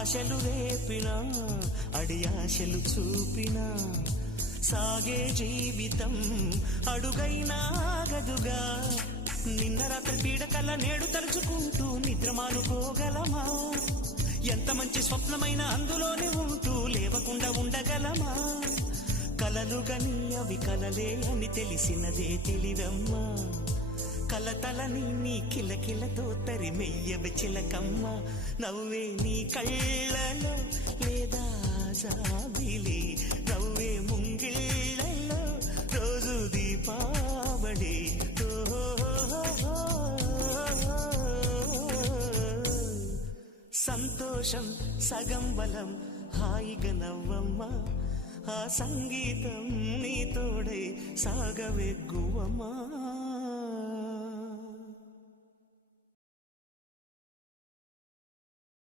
ఆశలు రేపినా అడియాశలు చూపినా సాగే జీవితం అడుగైనా ఆగదుగా. నిన్న రాత్రి పీడకల నేడు తలుచుకుంటూ నిద్రమానుకోగలమా? ఎంత మంచి స్వప్నమైన అందులోనే ఉంటూ లేవకుండా ఉండగలమా? కలలుగని అవి కలలే అని తెలిసినదే తెలివమ్మా. కలతలని నీ కిలకిలతో తరిమెయ్యవి చిలకమ్మ. నవ్వే నీ కళ్ళలో లేదా జాబిలి, నవ్వే ముంగిళ్ళలో రోజు దీపావళి. సంతోషం సగం బలం, హాయిగా నవ్వమ్మా. ఆ సంగీతం నీ తోడై సాగవెగ్గువమ్మా.